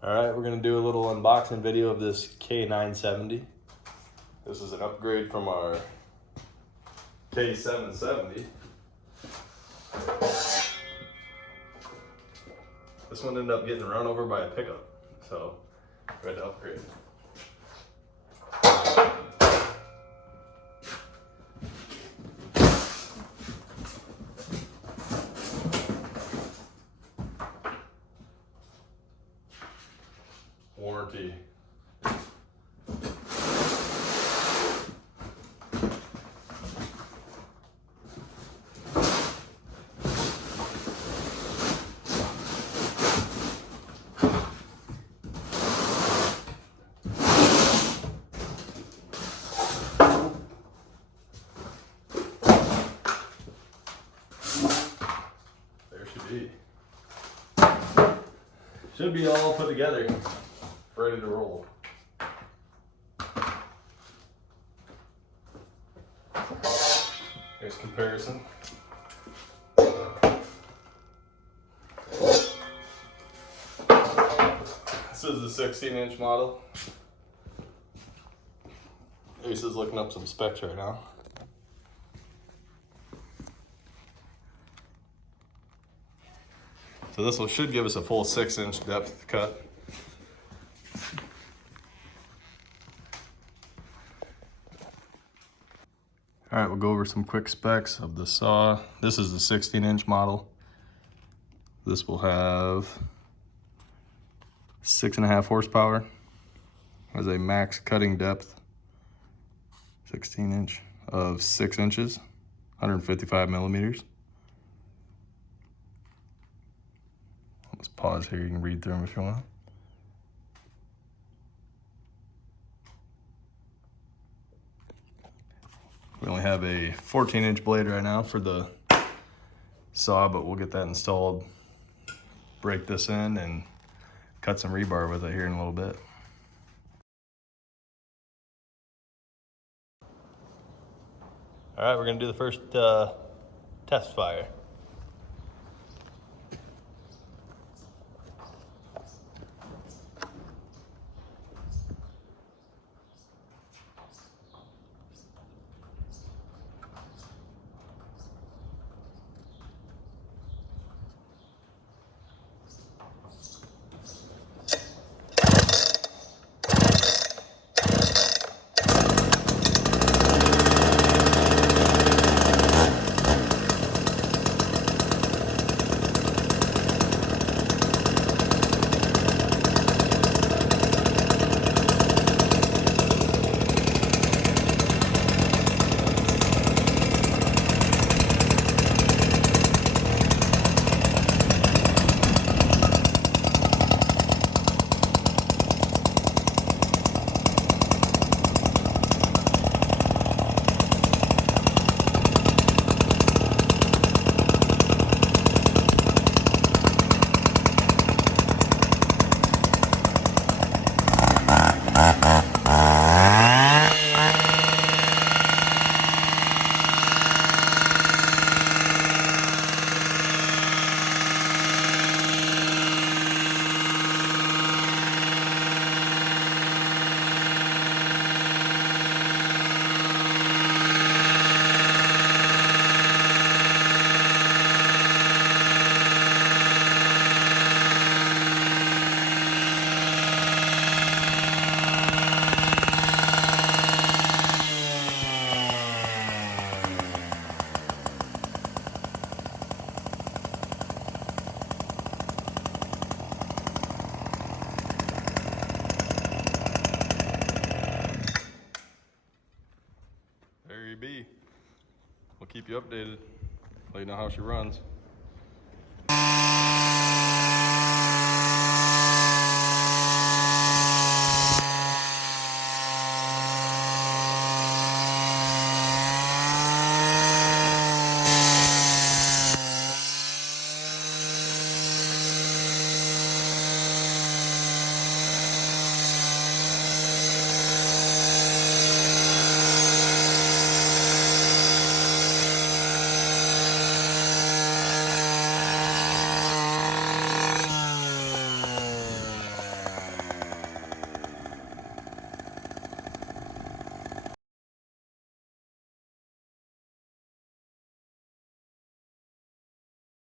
All right, we're gonna do a little unboxing video of this K970. This is an upgrade from our K770. This one ended up getting run over by a pickup, so we had to upgrade. Warranty. There should be. Should be all put together, ready to roll. Here's comparison. This is the 16-inch model. Ace is looking up some specs right now. So this one should give us a full 6-inch depth cut. All right, we'll go over some quick specs of the saw. This is the 16-inch model. This will have 6.5 horsepower. Has a max cutting depth, 16-inch, of 6 inches, 155 millimeters. Let's pause here, you can read through them if you want. We only have a 14-inch blade right now for the saw, but we'll get that installed, break this in, and cut some rebar with it here in a little bit. All right, we're gonna do the first test fire. There you be. We'll keep you updated, let you know how she runs.